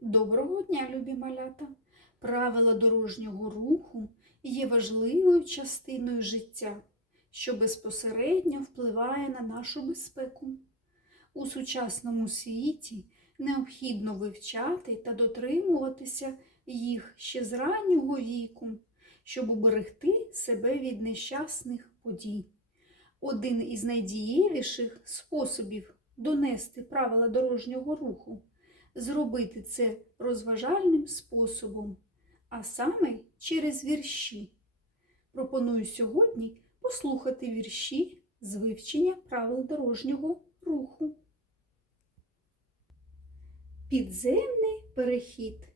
Доброго дня, любі малята! Правила дорожнього руху є важливою частиною життя, що безпосередньо впливає на нашу безпеку. У сучасному світі необхідно вивчати та дотримуватися їх ще з раннього віку, щоб уберегти себе від нещасних подій. Один із найдієвіших способів донести правила дорожнього руху зробити це розважальним способом, а саме через вірші. Пропоную сьогодні послухати вірші з вивчення правил дорожнього руху. Підземний перехід.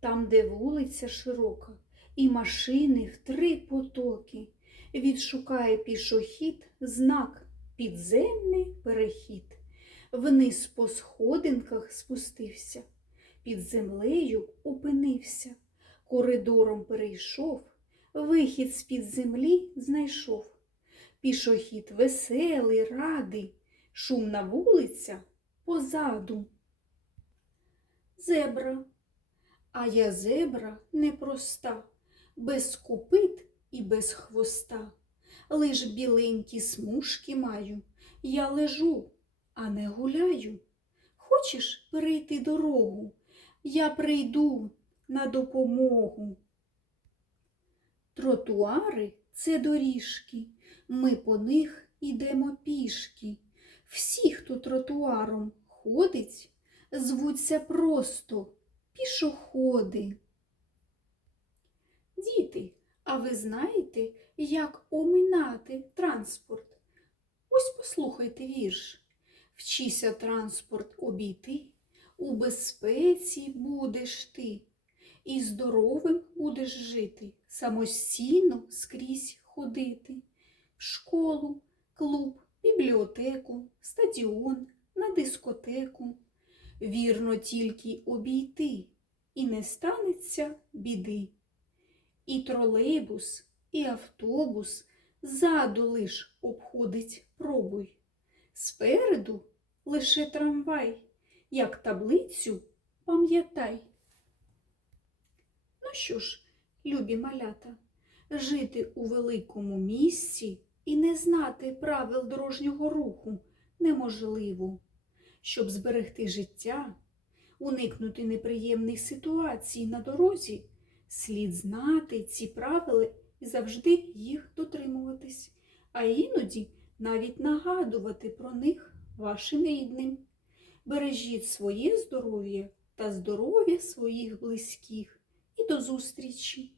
Там, де вулиця широка, і машини в три потоки, відшукає пішохід знак Підземний перехід. Вниз по сходинках спустився, під землею опинився, коридором перейшов, вихід з-під землі знайшов. Пішохід веселий, радий, шумна вулиця позаду. Зебра. А я зебра непроста, без копит і без хвоста. Лиш біленькі смужки маю, я лежу а не гуляю. Хочеш перейти дорогу? Я прийду на допомогу. Тротуари це доріжки, ми по них ідемо пішки. Всі, хто тротуаром ходить, звуться просто пішоходи. Діти, а ви знаєте, як оминати транспорт? Ось послухайте вірш. Вчися транспорт обійти, у безпеці будеш ти, і здоровим будеш жити, самостійно скрізь ходити, в школу, клуб, бібліотеку, стадіон, на дискотеку. Вірно тільки обійти, і не станеться біди. І тролейбус, і автобус ззаду лиш обходить пробуй. Спереду лише трамвай, як таблицю пам'ятай. Ну що ж, любі малята, жити у великому місті і не знати правил дорожнього руху неможливо. Щоб зберегти життя, уникнути неприємних ситуацій на дорозі, слід знати ці правила і завжди їх дотримуватись, а іноді навіть нагадувати про них вашим рідним. Бережіть своє здоров'я та здоров'я своїх близьких. І до зустрічі!